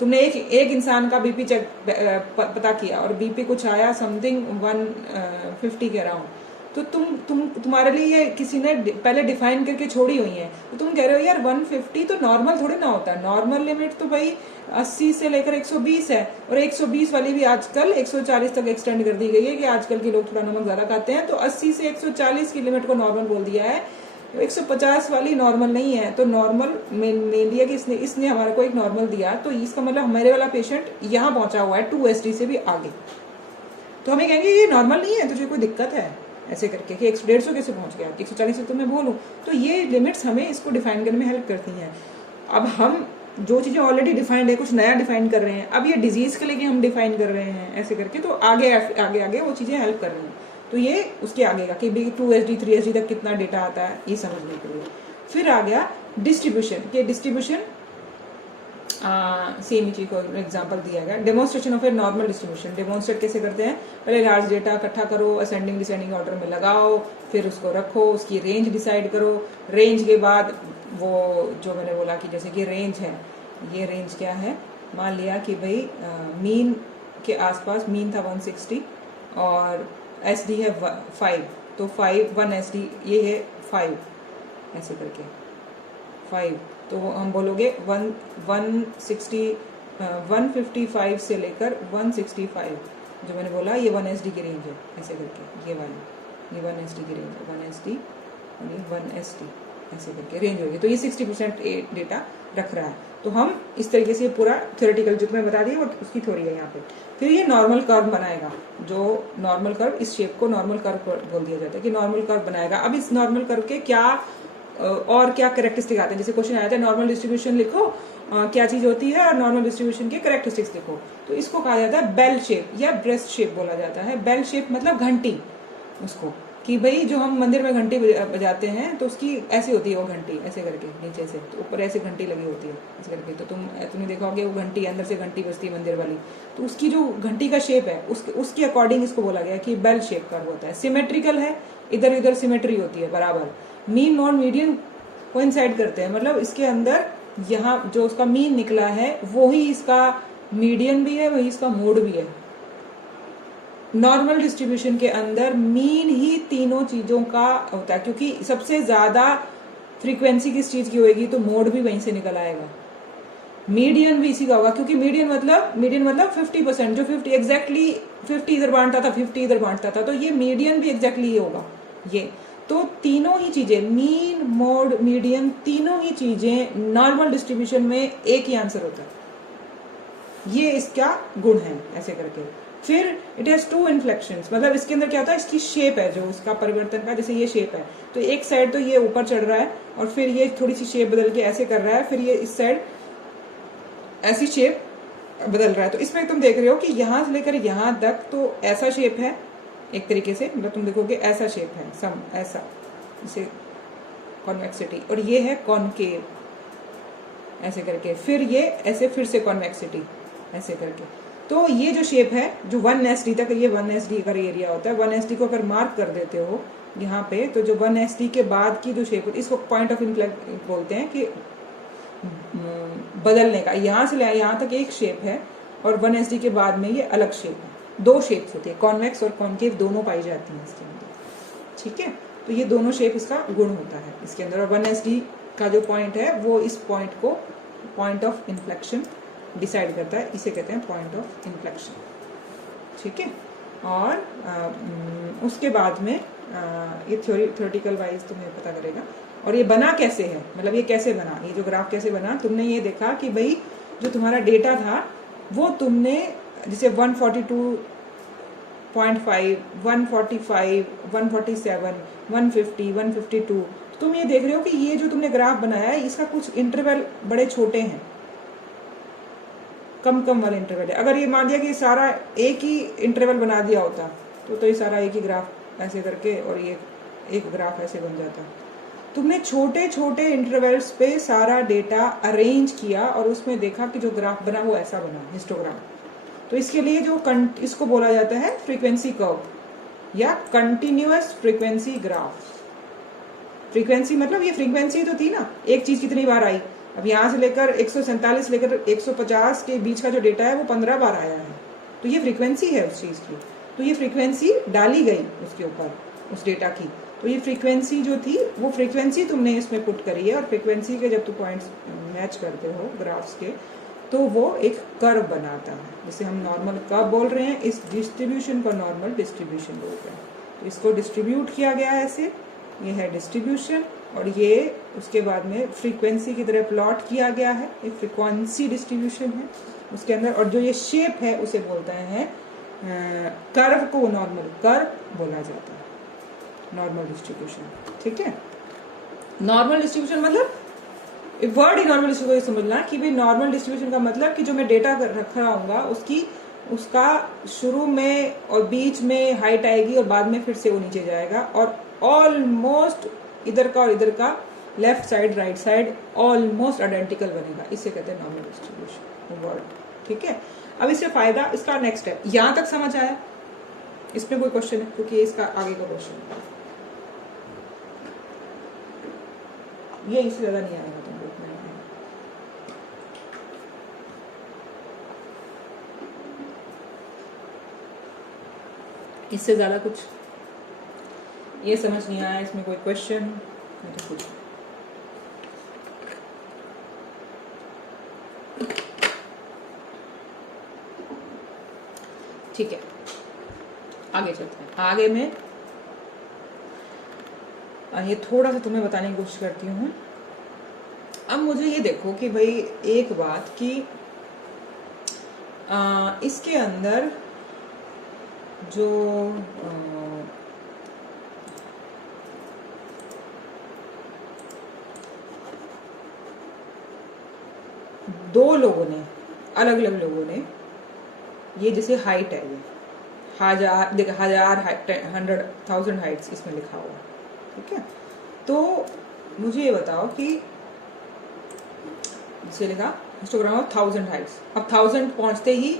तुमने एक इंसान का बीपी चेक पता किया और बीपी कुछ आया समथिंग 150 के अराउंड, तो तुम्हारे लिए ये किसी ने पहले डिफाइन करके छोड़ी हुई है, तो तुम कह रहे हो यार 150 तो नॉर्मल थोड़ी ना होता है, नॉर्मल लिमिट तो भाई 80 से लेकर 120 है, और 120 वाली भी आजकल 140 तक एक्सटेंड कर दी गई है कि आजकल के लोग थोड़ा नमक ज्यादा खाते हैं, तो 80 से 140 की लिमिट को नॉर्मल बोल दिया है। 150 वाली नॉर्मल नहीं है, तो नॉर्मल मेनली है कि इसने हमारे को एक नॉर्मल दिया, तो इसका मतलब हमारे वाला पेशेंट यहाँ पहुंचा हुआ है 2 एसडी से भी आगे, तो हमें कहेंगे ये नॉर्मल नहीं है, तुझे कोई दिक्कत है ऐसे करके कि 150 कैसे पहुंच गया, 140 से तो मैं बोलूँ। तो ये लिमिट्स हमें इसको डिफाइन करने में हेल्प करती हैं। अब हम जो चीज़ें ऑलरेडी डिफाइंड है, कुछ नया डिफाइन कर रहे हैं, अब ये डिजीज के लिए हम डिफाइन कर रहे हैं ऐसे करके, तो आगे आगे आगे वो चीज़ें हेल्प कर रही हैं। तो ये उसके आगे का कि 2 एसडी 3 एसडी तक कितना डेटा आता है ये समझने के लिए। फिर आ गया डिस्ट्रीब्यूशन, के डिस्ट्रीब्यूशन सेम ही चीज को एग्जांपल दिया गया। Demonstration of a normal distribution, demonstrate कैसे करते हैं, पहले लार्ज डेटा इकट्ठा करो, असेंडिंग डिसेंडिंग ऑर्डर में लगाओ, फिर उसको रखो, उसकी रेंज डिसाइड करो, रेंज के बाद वो जो मैंने बोला कि जैसे कि रेंज है, ये रेंज क्या है, मान लिया कि भाई मीन के आसपास मीन था 160 और एसडी है 5, तो 1 एसडी ये है 5 ऐसे करके 5, तो हम बोलोगे 155 से लेकर 165, जो मैंने बोला ये 1 एसडी की रेंज है ऐसे करके, ये वाली ये 1 एसडी की रेंज है, 1 एसडी और ये 1 एसडी ऐसे करके रेंज होगी। तो ये 60% डेटा रख रहा है। तो हम इस तरीके से पूरा थ्योरेटिकल जो तुम्हें बता दिया वो उसकी थ्योरी है यहाँ पे। फिर ये नॉर्मल कर्व बनाएगा, जो नॉर्मल कर्व, इस शेप को नॉर्मल कर्व बोल दिया जाता है कि नॉर्मल कर्व बनाएगा। अब इस नॉर्मल कर्व के क्या और क्या कैरेक्टरिस्टिक आते हैं, जैसे क्वेश्चन आया था नॉर्मल डिस्ट्रीब्यूशन लिखो क्या चीज होती है और नॉर्मल डिस्ट्रीब्यूशन के कैरेक्टरिस्टिक्स लिखो, तो इसको कहा जाता है बेल शेप या ब्रेस्ट शेप बोला जाता है। बेल शेप मतलब घंटी, उसको कि भाई जो हम मंदिर में घंटी बजाते हैं तो उसकी ऐसी होती है वो घंटी ऐसे करके नीचे से, तो ऊपर ऐसे घंटी लगी होती है ऐसे करके, तो तुमने देखा होगा वो घंटी अंदर से घंटी बजती है मंदिर वाली, तो उसकी जो घंटी का शेप है उसके अकॉर्डिंग इसको बोला गया कि बेल शेप कर्व होता है। सिमेट्रिकल है, इधर उधर सिमेट्री होती है बराबर। मीन और मीडियन कोइंसाइड करते हैं, मतलब इसके अंदर यहाँ जो उसका मीन निकला है वो ही इसका मीडियन भी है, वही इसका मोड भी है। नॉर्मल डिस्ट्रीब्यूशन के अंदर मीन ही तीनों चीजों का होता है, क्योंकि सबसे ज्यादा फ्रीक्वेंसी किस चीज की होगी तो मोड भी वहीं से निकल आएगा। मीडियन भी इसी का होगा, क्योंकि मीडियन मतलब 50%, जो 50 एग्जैक्टली 50 इधर बांटता था 50 इधर बांटता था, तो ये मीडियन भी एग्जैक्टली ये होगा ये। तो तीनों ही चीजें, मीन मोड मीडियन, तीनों ही चीजें नॉर्मल डिस्ट्रीब्यूशन में एक ही आंसर होता है। ये इसका गुण है ऐसे करके। फिर इट हैज 2 इन्फ्लेक्शंस, मतलब इसके अंदर क्या होता है, इसकी शेप है जो इसका परिवर्तन का, जैसे ये शेप है तो एक साइड तो ये ऊपर चढ़ रहा है और फिर ये थोड़ी सी शेप बदल के ऐसे कर रहा है, फिर ये इस साइड ऐसी शेप बदल रहा है। तो इसमें तुम देख रहे हो कि यहाँ से लेकर यहाँ तक तो ऐसा शेप है एक तरीके से, मतलब तुम देखोगे ऐसा शेप है सम ऐसा, जैसे कॉन्वेक्सिटी, और ये है कॉनकेव ऐसे करके, फिर ये ऐसे फिर से कॉन्वेक्सिटी ऐसे करके। तो ये जो शेप है जो 1 एसडी तक, ये 1 एसडी का एरिया होता है। 1 एसडी को अगर मार्क कर देते हो यहाँ पे, तो जो 1 एसडी के बाद की जो शेप होती है इसको पॉइंट ऑफ इन्फ्लेक्शन बोलते हैं कि बदलने का। यहाँ से यहाँ तक एक शेप है और 1 एसडी के बाद में ये अलग शेप है। 2 शेप्स होती है, कॉन्वेक्स और कॉनकेव दोनों पाई जाती हैं इसके अंदर, ठीक है। तो ये दोनों शेप इसका गुण होता है इसके अंदर, और 1 एसडी का जो पॉइंट है वो इस पॉइंट को पॉइंट ऑफ इन्फ्लेक्शन डिसाइड करता है, इसे कहते हैं पॉइंट ऑफ इन्फ्लेक्शन, ठीक है। और उसके बाद में ये थ्योरेटिकल वाइज तुम्हें पता करेगा। और ये बना कैसे है, मतलब ये कैसे बना, ये जो ग्राफ कैसे बना, तुमने ये देखा कि भाई जो तुम्हारा डेटा था वो तुमने जैसे 142.5, 145, 147, 150, 152, तुम ये देख रहे हो कि ये जो तुमने ग्राफ बनाया है इसका कुछ इंटरवल बड़े छोटे हैं, कम वाले इंटरवल है। अगर ये मान दिया कि सारा एक ही इंटरवल बना दिया होता तो ये सारा एक ही ग्राफ ऐसे करके और ये एक ग्राफ ऐसे बन जाता। तुमने छोटे छोटे इंटरवल्स पे सारा डेटा अरेंज किया और उसमें देखा कि जो ग्राफ बना वो ऐसा बना, हिस्टोग्राम। तो इसके लिए जो इसको बोला जाता है फ्रीक्वेंसी कर्व या कंटिन्यूअस फ्रीक्वेंसी ग्राफ। फ्रीक्वेंसी मतलब ये फ्रीक्वेंसी तो थी ना, एक चीज कितनी बार आई। अब यहाँ से लेकर 147 लेकर 150 के बीच का जो डेटा है वो 15 बार आया है, तो ये फ्रीक्वेंसी है उस चीज की। तो ये फ्रीक्वेंसी डाली गई उसके ऊपर उस डेटा की, तो ये फ्रीक्वेंसी जो थी वो फ्रीक्वेंसी तुमने इसमें पुट करी है। और फ्रीक्वेंसी के जब तुम पॉइंट्स मैच करते हो ग्राफ्स के, तो वो एक कर्व बनाता है, जिसे हम नॉर्मल कर्व बोल रहे हैं। इस डिस्ट्रीब्यूशन को नॉर्मल डिस्ट्रीब्यूशन बोल रहे हैं। तो इसको डिस्ट्रीब्यूट किया गया है ऐसे, ये है डिस्ट्रीब्यूशन, और ये उसके बाद में फ्रीक्वेंसी की तरह प्लॉट किया गया है, एक फ्रीक्वेंसी डिस्ट्रीब्यूशन है उसके अंदर। और जो ये शेप है उसे बोलते हैं कर्व, को नॉर्मल कर्व बोला जाता है, नॉर्मल डिस्ट्रीब्यूशन। ठीक है, नॉर्मल डिस्ट्रीब्यूशन मतलब वर्ड ही नॉर्मल डिस्ट्रीब्यूशन समझना कि भाई नॉर्मल डिस्ट्रीब्यूशन का मतलब कि जो मैं डेटा रख रहा हूँ उसका शुरू में और बीच में हाइट आएगी और बाद में फिर से वो नीचे जाएगा, और ऑलमोस्ट इधर का और इधर का left side right side almost identical बनेगा, इसे कहते हैं नॉर्मल डिस्ट्रीब्यूशन वर्ड। ठीक है, अब इससे फायदा, इसका नेक्स्ट है। यहां तक समझ आया? इसमें कोई क्वेश्चन है? क्योंकि इसका आगे का क्वेश्चन ये इससे ज्यादा नहीं आएगा तुम लोग में। इससे ज्यादा कुछ ये समझ नहीं आया, इसमें कोई क्वेश्चन तो कुछ। ठीक है, आगे चलते हैं। आगे में ये थोड़ा सा तुम्हें बताने की कोशिश करती हूँ। अब मुझे ये देखो कि भाई एक बात कि इसके अंदर जो दो लोगों ने, अलग अलग लोगों ने, ये जैसे हाइट है, ये 1000 100,000 हाइट्स इसमें लिखा हुआ। ठीक है, तो मुझे ये बताओ कि इसे लिखा हिस्टोग्राम ऑफ 1000 हाइट्स। अब 1000 पहुंचते ही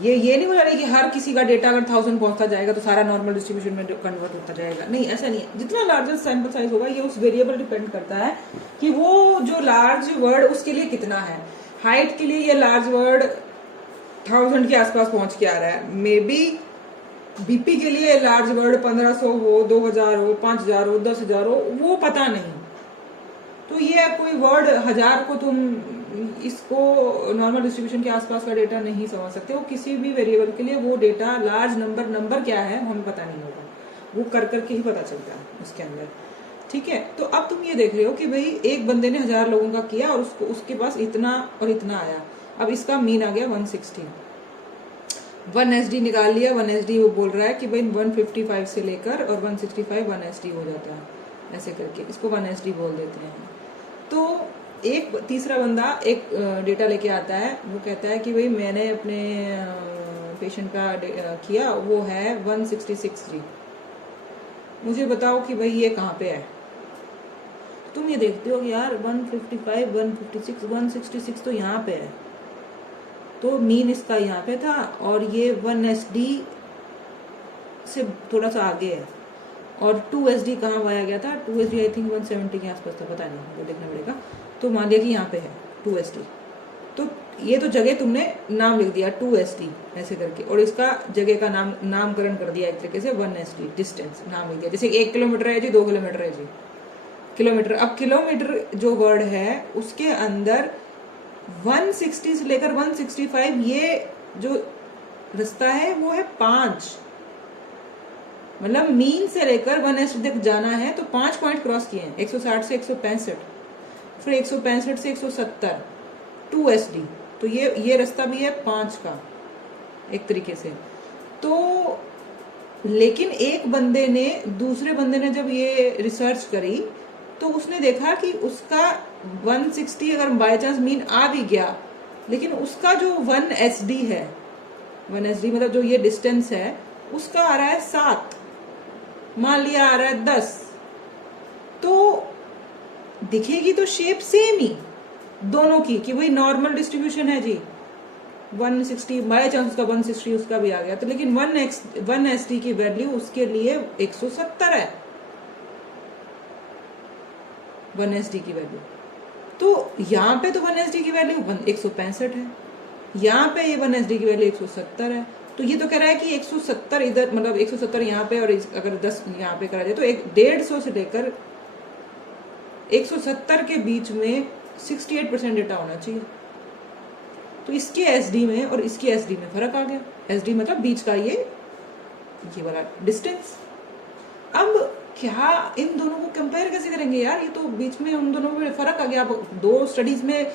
ये नहीं बोला रही कि हर किसी का डेटा अगर 1000 पहुंचता जाएगा तो सारा नॉर्मल डिस्ट्रीब्यूशन में कन्वर्ट होता जाएगा। नहीं, ऐसा नहीं है। जितना लार्जर सैंपल साइज होगा ये उस वेरिएबल डिपेंड करता है कि वो जो लार्ज वर्ड उसके लिए कितना है। हाइट के लिए ये लार्ज वर्ड 1000 के आसपास पहुंच के आ रहा है। मे बी बीपी के लिए लार्ज वर्ड 1500 हो, 2000 हो, 5000 हो, 10,000 हो, वो पता नहीं। तो ये कोई वर्ड 1000 को तुम इसको नॉर्मल डिस्ट्रीब्यूशन के आसपास का डेटा नहीं समझ सकते हो। किसी भी वेरिएबल के लिए वो डेटा लार्ज नंबर क्या है हमें पता नहीं होगा, वो कर करके ही पता चलता है उसके अंदर। ठीक है, तो अब तुम ये देख रहे हो कि भाई एक बंदे ने 1000 लोगों का किया और उसके पास इतना और इतना आया। अब इसका मीन आ गया 160। 1 SD निकाल लिया। 1 SD वो बोल रहा है कि भाई 155 से लेकर और 165 1 SD हो जाता है, ऐसे करके इसको 1 SD बोल देते हैं। तो एक तीसरा बंदा एक डेटा लेके आता है, वो कहता है कि भाई मैंने अपने पेशेंट का किया, वो है 166 G। मुझे बताओ कि भाई ये कहाँ पे है। तुम ये देखते हो कि यार 155 156 166 तो यहाँ पे है, तो मीन इसका यहाँ पे था और ये 1 SD से थोड़ा सा आगे है। और 2 SD कहाँ पाया गया था? 2 SD आई थिंक 170 के आसपास था, पता नहीं, वो देखना पड़ेगा। तो मान लिया कि यहाँ पे है 2 SD, तो ये तो जगह तुमने नाम लिख दिया 2 SD ऐसे करके, और इसका जगह का नामकरण कर दिया एक तरीके से 1 SD डिस्टेंस नाम लिख दिया। जैसे 1 किलोमीटर है जी, 2 किलोमीटर है जी, किलोमीटर। अब किलोमीटर जो वर्ड है उसके अंदर 160 से लेकर 165 ये जो रास्ता है वो है 5, मतलब मीन से लेकर 1 SD तक जाना है तो 5 पॉइंट क्रॉस किए हैं। 160 से 165, फिर 165 से 170, 2 SD। तो ये रास्ता भी है 5 का एक तरीके से। तो लेकिन एक बंदे ने, दूसरे बंदे ने जब ये रिसर्च करी तो उसने देखा कि उसका 160 अगर बाय चांस मीन आ भी गया, लेकिन उसका जो 1 SD है, 1 SD मतलब जो ये डिस्टेंस है उसका आ रहा है 7, मान लिया आ रहा है 10, तो दिखेगी तो शेप सेम ही दोनों की कि भाई नॉर्मल डिस्ट्रीब्यूशन है जी। 160 बाय चांस उसका 160 उसका भी आ गया, तो लेकिन 1 SD की वैल्यू उसके लिए 170 है, 1 SD की वैल्यू। तो यहाँ पे तो 1 SD की वैल्यू 165 है, यहाँ पे ये 1 SD की वैल्यू 170 है। तो ये तो कह रहा है कि 170 इधर, मतलब 170 यहाँ पे, और अगर 10 यहाँ पे करा जाए तो 150 से लेकर 170 के बीच में 68% डेटा होना चाहिए। तो इसके SD में और इसके SD में फर्क आ गया। SD मतलब बीच का ये वाला डिस्टेंस। अब क्या इन दोनों को कंपेयर कैसे करेंगे यार, ये तो बीच में उन दोनों में फर्क आ गया। अब दो स्टडीज में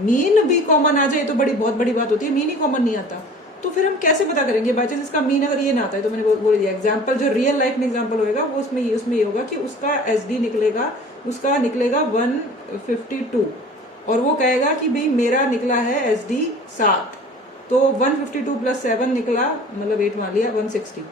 मीन भी कॉमन आ जाए तो बहुत बड़ी बात होती है, मीन ही कॉमन नहीं आता तो फिर हम कैसे पता करेंगे। बाई चांस इसका मीन अगर ये ना आता है तो मैंने बोल दिया एग्जाम्पल, जो रियल लाइफ में एग्जाम्पल होगा वो उसमें ये होगा कि उसका SD निकलेगा, उसका निकलेगा 152 और वो कहेगा कि भाई मेरा निकला है SD 7, तो 152 + 7 निकला, मतलब 8 मान लिया, 160,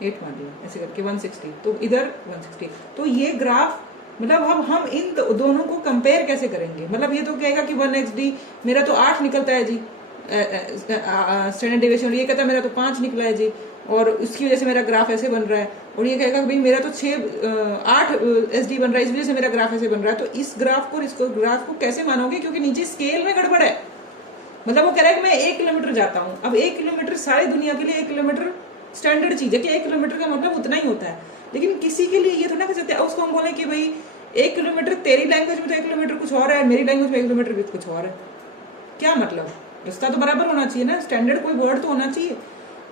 8 मान लिया, ऐसे करके 160, तो इधर 160। तो ये ग्राफ मतलब हम इन दोनों को कंपेयर कैसे करेंगे। मतलब ये तो कहेगा कि 1 SD मेरा तो 8 निकलता है जी स्टैंडर्ड डेविएशन, और ये कहता है मेरा तो 5 निकला है जी, और उसकी वजह से मेरा ग्राफ ऐसे बन रहा है, और ये कहेगा कि भाई मेरा तो 8 SD बन रहा है, इस वजह से मेरा ग्राफ ऐसे बन रहा है। तो इस ग्राफ को ग्राफ को कैसे मानोगे, क्योंकि नीचे स्केल में गड़बड़ है। मतलब वो कह रहा है कि मैं 1 किलोमीटर जाता हूँ, अब 1 किलोमीटर सारी दुनिया के लिए 1 किलोमीटर स्टैंडर्ड चीज है कि 1 किलोमीटर का मतलब उतना ही होता है, लेकिन किसी के लिए ये थोड़ा कह सकते हैं उसको हम बोले कि भाई 1 किलोमीटर तेरी लैंग्वेज में तो 1 किलोमीटर कुछ और है, मेरी लैंग्वेज में 1 किलोमीटर भी कुछ और है। क्या मतलब, रास्ता तो बराबर होना चाहिए ना, स्टैंडर्ड कोई वर्ड तो होना चाहिए।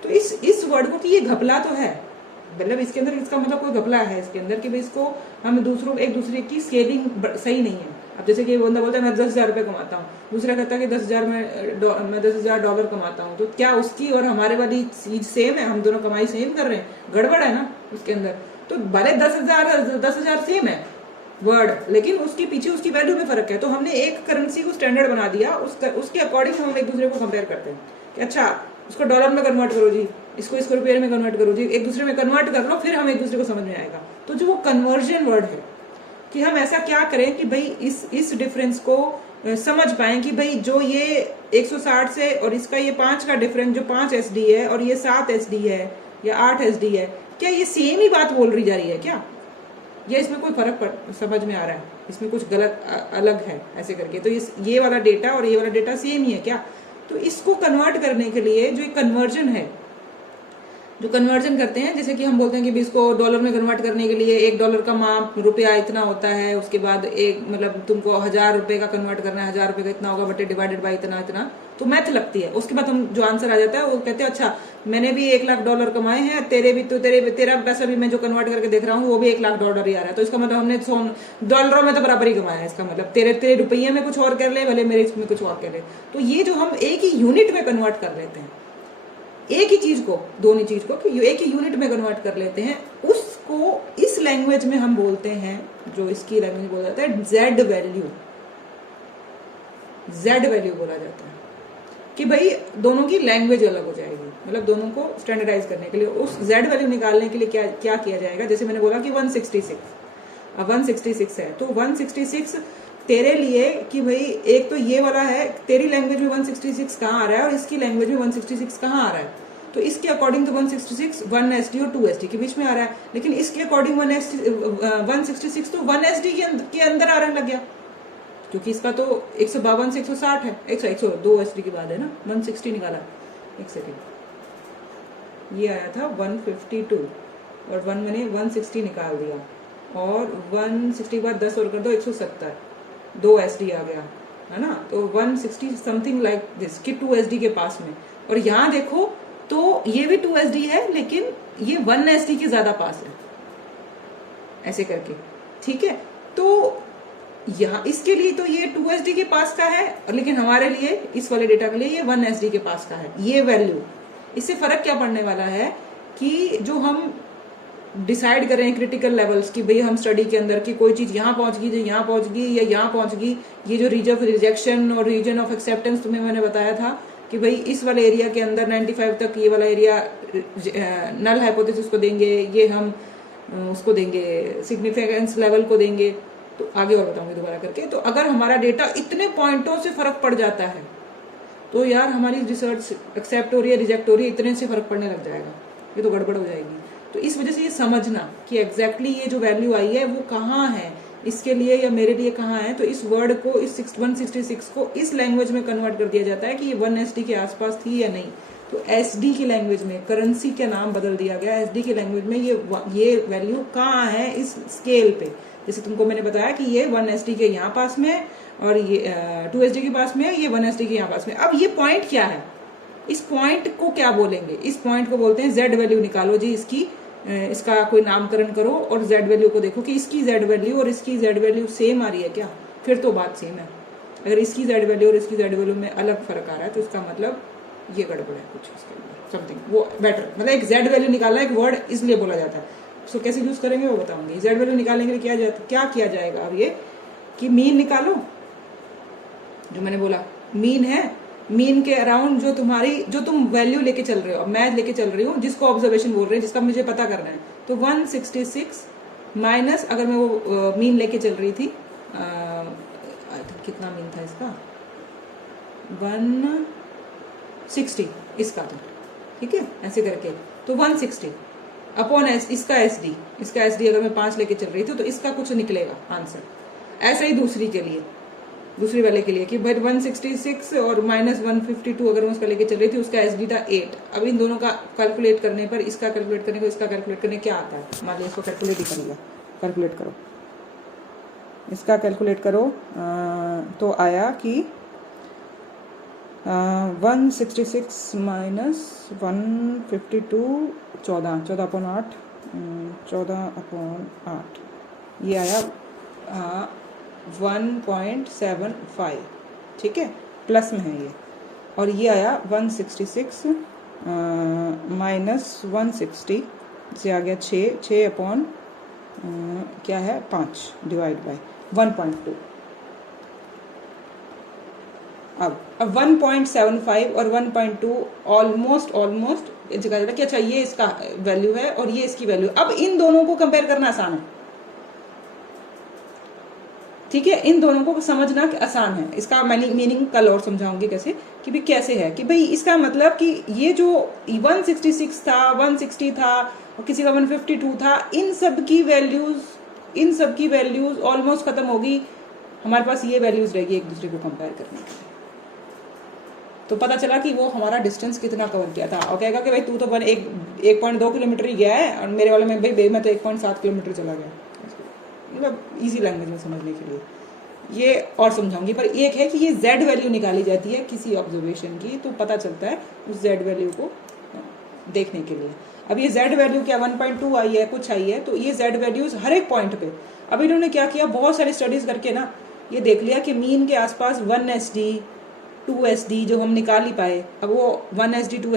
तो इस वर्ड को कि ये घपला तो है, मतलब इसके अंदर इसका मतलब कोई घपला है इसके अंदर कि भाई इसको हम एक दूसरे की स्केलिंग सही नहीं है। अब जैसे कि बंदा बोलता है मैं 10,000 रुपये कमाता हूँ, दूसरा कहता है कि 10,000 मैं 10,000 डॉलर कमाता हूँ, तो क्या उसकी और हमारे वाली चीज सेम है, हम दोनों कमाई सेम कर रहे हैं, गड़बड़ है ना उसके अंदर। तो भले 10,000 सेम है वर्ड, लेकिन उसके पीछे उसकी वैल्यू में फर्क है। तो हमने एक करेंसी को स्टैंडर्ड बना दिया, उसके अकॉर्डिंग हम एक दूसरे को कंपेयर करते हैं कि अच्छा उसको डॉलर में कन्वर्ट करो जी, इसको रुपये में कन्वर्ट करो जी, एक दूसरे में कन्वर्ट कर लो, फिर हम एक दूसरे को समझ में आएगा। तो जो वो कन्वर्जन वर्ड है कि हम ऐसा क्या करें कि भाई इस डिफरेंस को समझ पाए कि भाई जो ये 160 से और इसका ये 5 का डिफरेंस, जो 5 SD है और ये 7 SD है या 8 SD है, क्या ये सेम ही बात बोल रही जा रही है क्या, या इसमें कोई फर्क समझ में आ रहा है, इसमें कुछ गलत अलग है ऐसे करके। तो ये वाला डेटा और ये वाला डेटा सेम ही है क्या। तो इसको कन्वर्ट करने के लिए जो कन्वर्जन है, जो कन्वर्जन करते हैं, जैसे कि हम बोलते हैं कि इसको डॉलर में कन्वर्ट करने के लिए $1 का माप रुपया इतना होता है, उसके बाद एक मतलब तुमको 1,000 रुपये का कन्वर्ट करना है, 1,000 रुपये का इतना होगा बटे डिवाइडेड बाई इतना, तो मैथ लगती है। उसके बाद हम जो आंसर आ जाता है वो कहते हैं अच्छा मैंने भी $1,00,000 कमाए हैं, तेरा पैसा भी मैं जो कन्वर्ट करके देख रहा हूँ वो भी $1,00,000 ही आ रहा है, तो इसका मतलब हमने डॉलरों में तो बराबर ही कमाया है। इसका मतलब तेरे रुपये में कुछ और कर ले, भले मेरे इसमें कुछ और कर ले। तो ये जो हम एक ही यूनिट में कन्वर्ट कर लेते हैं, एक ही चीज को, दोनों चीज को कि एक ही यूनिट में कन्वर्ट कर लेते हैं, उसको इस लैंग्वेज में हम बोलते हैं, जो इसकी लैंग्वेज बोला जाता है जेड वैल्यू बोला जाता है कि भाई दोनों की लैंग्वेज अलग हो जाएगी। मतलब दोनों को स्टैंडर्डाइज करने के लिए उस जेड वैल्यू निकालने के लिए क्या किया जाएगा। जैसे मैंने बोला कि 166, अब 166 है तो 166 तेरे लिए कि भाई एक तो ये वाला है, तेरी लैंग्वेज में 166 कहाँ आ रहा है और इसकी लैंग्वेज में 166 कहाँ आ रहा है, तो इसके अकॉर्डिंग तो 166 1SD और 2SD के बीच में आ रहा है, लेकिन इसके अकॉर्डिंग 166 तो 1SD के अंदर आ रहा लग गया, क्योंकि इसका तो 152 से 160 है, 102 SD की बात है ना, 160 निकाला। एक सेकेंड, ये आया था 152 और मैंने 160 निकाल दिया और 160 के बाद 10 और कर दो 170, 2 SD आ गया है ना, तो 160 समथिंग लाइक दिस कि 2 SD के पास में। और यहाँ देखो तो ये भी 2 SD है, लेकिन ये 1 SD के ज्यादा पास है, ऐसे करके, ठीक है। तो यहाँ इसके लिए तो ये 2 SD के पास का है, लेकिन हमारे लिए इस वाले डेटा के लिए ये 1 SD के पास का है। ये वैल्यू, इससे फर्क क्या पड़ने वाला है कि जो हम डिसाइड कर रहे हैं क्रिटिकल लेवल्स की भाई हम स्टडी के अंदर की कोई चीज यहाँ पहुंच गई, यहाँ पहुंच गई या यहाँ पहुंच गई, ये जो रीजन ऑफ रिजेक्शन और रीजन ऑफ एक्सेप्टेंस तुम्हें मैंने बताया था कि भाई इस वाले एरिया के अंदर 95 तक ये वाला एरिया नल हाइपोथेसिस को देंगे, ये हम उसको देंगे सिग्निफिकेंस लेवल को देंगे। तो आगे और बताऊंगी दोबारा करके। तो अगर हमारा डेटा इतने पॉइंटों से फर्क पड़ जाता है तो यार हमारी रिसर्च एक्सेप्ट हो रही है, रिजेक्ट हो रही है, इतने से फर्क पड़ने लग जाएगा, ये तो गड़बड़ हो जाएगी। तो इस वजह से ये समझना कि एग्जैक्टली ये जो वैल्यू आई है वो कहाँ है, इसके लिए या मेरे लिए कहाँ है। तो इस वर्ड को, इस 166 को इस लैंग्वेज में कन्वर्ट कर दिया जाता है कि ये 1 SD के आसपास थी या नहीं। तो SD की लैंग्वेज में करेंसी का नाम बदल दिया गया, SD की लैंग्वेज में ये वैल्यू कहाँ है इस स्केल पे। जैसे तुमको मैंने बताया कि ये 1 SD के यहाँ पास में है और ये 2 SD के पास में है, ये 1 SD के यहाँ पास में। अब ये पॉइंट क्या है, इस पॉइंट को क्या बोलेंगे, इस पॉइंट को बोलते हैं Z वैल्यू। निकालो जी इसकी, इसका कोई नामकरण करो और Z वैल्यू को देखो कि इसकी Z वैल्यू और इसकी Z वैल्यू सेम आ रही है क्या, फिर तो बात सेम है। अगर इसकी Z वैल्यू और इसकी Z वैल्यू में अलग फर्क आ रहा है तो इसका मतलब ये गड़बड़ है कुछ, इसके अंदर समथिंग वो बेटर। मतलब एक Z वैल्यू निकालना एक वर्ड इसलिए बोला जाता है, उसको कैसे यूज करेंगे वो बताऊंगी। Z वैल्यू निकालने के लिए क्या किया जाएगा अब ये कि मीन निकालो, जो मैंने बोला मीन है, मीन के अराउंड जो तुम वैल्यू लेके चल रहे हो, अब मैं लेके चल रही हूँ जिसको ऑब्जर्वेशन बोल रहे हैं, जिसका मुझे पता करना है। तो 166 माइनस, अगर मैं वो मीन लेके चल रही थी, कितना मीन था इसका, 160 इसका था, ठीक है, ऐसे करके। तो 160 अपॉन इसका SD अगर मैं 5 लेके चल रही थी तो इसका कुछ निकलेगा आंसर। ऐसा ही दूसरी वाले के लिए कि भाई 166 और माइनस 152 अगर मैं उसका लेके चल रही थी, उसका SD था 8। अब इन दोनों का कैलकुलेट करने पर, इसका कैलकुलेट करने को इसका कैलकुलेट करने क्या आता है, मान लीजिए इसको कैलकुलेट ही करेगा, कैलकुलेट करो, इसका कैलकुलेट करो। तो आया कि 166 माइनस 152 14/8 14/8 ये आया 1.75, ठीक है, प्लस में है ये। और ये आया 166 माइनस 160 से आ गया 6 अपॉन क्या है 5 डिवाइड बाय 1.2। अब 1.75 और 1.2 ऑलमोस्ट जगह जाता कि अच्छा ये इसका वैल्यू है और ये इसकी वैल्यू। अब इन दोनों को कंपेयर करना आसान है, ठीक है, इन दोनों को समझना आसान है। इसका मीनिंग कल और समझाऊंगी कैसे, कि भी कैसे है कि भाई इसका मतलब कि ये जो 166 था, 160 था और किसी का 152 था, इन सब की वैल्यूज ऑलमोस्ट खत्म होगी, हमारे पास ये वैल्यूज रहेगी एक दूसरे को कंपेयर करने के लिए। तो पता चला कि वो हमारा डिस्टेंस कितना कवर किया था, और कहेगा कि भाई तू तो 1.2 किलोमीटर ही गया है और मेरे वाले में भाई मैं तो 1.7 किलोमीटर चला गया। मतलब इजी लैंग्वेज में समझने के लिए ये और समझाऊंगी। पर एक है कि ये Z वैल्यू निकाली जाती है किसी ऑब्जर्वेशन की, तो पता चलता है उस Z वैल्यू को देखने के लिए। अब ये Z वैल्यू क्या 1.2 आई है, कुछ आई है, तो ये Z वैल्यूज हर एक पॉइंट पे। अब इन्होंने क्या किया, बहुत सारी स्टडीज करके ना ये देख लिया कि मीन के आसपास 1 SD 2 SD जो हम निकाल ही पाए। अब वो 1 SD 2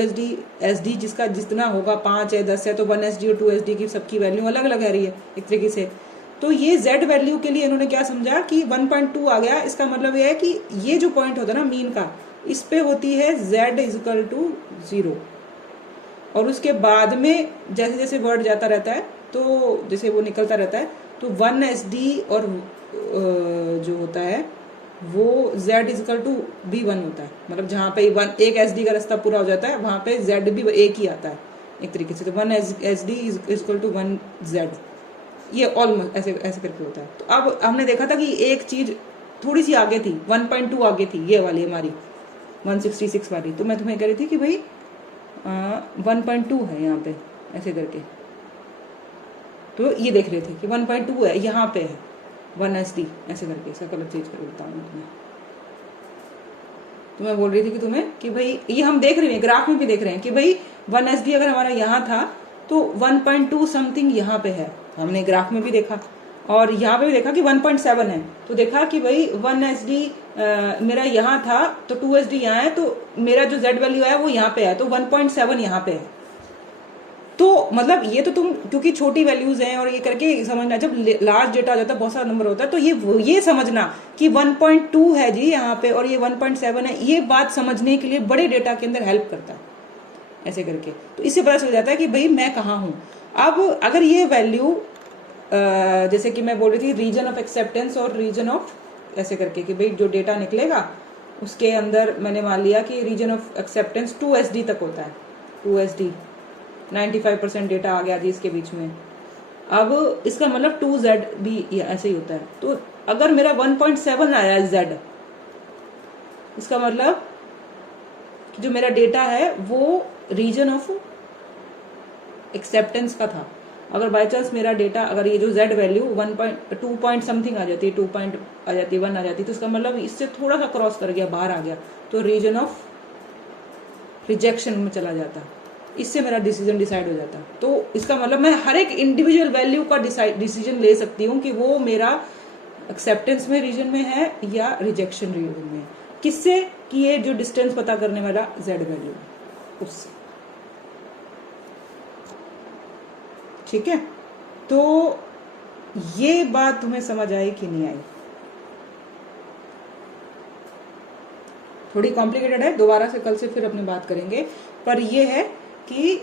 SD जिसका जितना होगा 5 है 10 है, तो 1 SD और 2 SD की सबकी वैल्यू अलग अलग आ रही है एक तरीके से। तो ये Z वैल्यू के लिए इन्होंने क्या समझा कि 1.2 आ गया, इसका मतलब ये है कि ये जो पॉइंट होता है ना मीन का, इस पे होती है Z = 0। और उसके बाद में जैसे जैसे वर्ड जाता रहता है, तो जैसे वो निकलता रहता है, तो 1 SD और जो होता है वो Z = भी 1 होता है। मतलब जहाँ पे एक SD का रास्ता पूरा हो जाता है, वहाँ पे Z भी एक ही आता है एक तरीके से। तो 1 SD = 1 Z, ये ऑलमोस्ट ऐसे करके होता है। तो अब हमने देखा था कि एक चीज थोड़ी सी आगे थी, 1.2 आगे थी, ये वाली हमारी 166 वाली। तो मैं तुम्हें कह रही थी कि भाई 1.2 है यहाँ पे ऐसे करके, तो ये देख रहे थे कि 1.2 है यहाँ पे है 1 SD ऐसे करके। इसका कलर चेंज करके बताऊँ तुम्हें। तो मैं बोल रही थी कि तुम्हें कि भाई ये हम देख रहे हैं, ग्राफ में भी देख रहे हैं कि भाई 1 SD अगर हमारा यहाँ था तो 1.2 समथिंग यहाँ पे है, हमने ग्राफ में भी देखा। और यहाँ पे भी देखा कि 1.7 है, तो देखा कि भाई 1 SD मेरा यहाँ था, तो 2 SD यहाँ है, तो मेरा जो Z वैल्यू है वो यहाँ पे है, तो 1.7 यहाँ पे है। तो मतलब ये तो तुम क्योंकि छोटी वैल्यूज हैं और ये करके समझना, जब लार्ज डेटा आ जाता है, बहुत सारा नंबर होता है, तो ये समझना कि 1.2 है जी यहाँ पे और ये 1.7 है, ये बात समझने के लिए बड़े डेटा के अंदर हेल्प करता है ऐसे करके। तो इससे पता चल जाता है कि भाई मैं कहाँ हूँ। अब अगर ये वैल्यू जैसे कि मैं बोल रही थी रीजन ऑफ एक्सेप्टेंस और रीजन ऑफ ऐसे करके कि भाई जो डेटा निकलेगा उसके अंदर मैंने मान लिया कि रीजन ऑफ एक्सेप्टेंस 2SD तक होता है, 2SD 95% डेटा आ गया जी इसके बीच में। अब इसका मतलब 2Z भी ऐसे ही होता है। तो अगर मेरा 1.7 आया Z, इसका मतलब कि जो मेरा डेटा है वो रीजन ऑफ एक्सेप्टेंस का था। अगर बाय चांस मेरा डेटा, अगर ये जो Z वैल्यू 1.2 पॉइंट समथिंग आ जाती है, 2 पॉइंट आ जाती है, 1 आ जाती है, तो इसका मतलब इससे थोड़ा सा क्रॉस कर गया, बाहर आ गया, तो रीजन ऑफ रिजेक्शन में चला जाता। इससे मेरा डिसीजन डिसाइड हो जाता। तो इसका मतलब मैं हर एक इंडिविजुअल वैल्यू का डिसीजन ले सकती हूँ कि वो मेरा एक्सेप्टेंस में रीजन में है या रिजेक्शन रीजन में। किससे? कि ये जो डिस्टेंस पता करने वाला Z वैल्यू, उससे। ठीक है, तो ये बात तुम्हें समझ आई कि नहीं आई? थोड़ी कॉम्प्लिकेटेड है, दोबारा से कल से फिर अपने बात करेंगे, पर ये है कि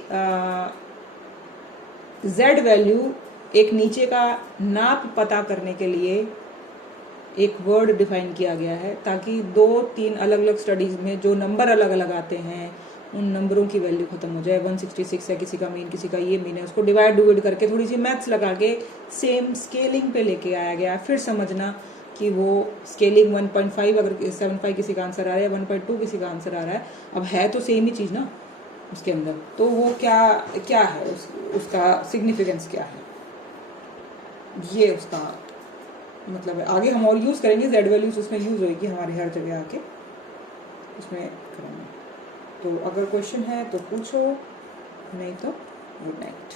Z वैल्यू एक नीचे का नाप पता करने के लिए एक वर्ड डिफाइन किया गया है, ताकि 2-3 अलग अलग स्टडीज में जो नंबर अलग अलग आते हैं उन नंबरों की वैल्यू खत्म हो जाए। 166 है किसी का मीन, किसी का ये मीन है, उसको डिवाइड करके थोड़ी सी मैथ्स लगा के सेम स्केलिंग पे लेके आया गया। फिर समझना कि वो स्केलिंग 1.5 अगर 7.5 किसी का आंसर आ रहा है, 1.2 किसी का आंसर आ रहा है, अब है तो सेम ही चीज़ ना उसके अंदर, तो वो क्या है, उसका सिग्निफिकेंस क्या है, ये उसका मतलब है। आगे हम और यूज़ करेंगे, Z वैल्यूज उसमें यूज़ होगी हमारी हर जगह आके, उसमें करेंगे। तो अगर क्वेश्चन है तो पूछो, नहीं तो गुड नाइट।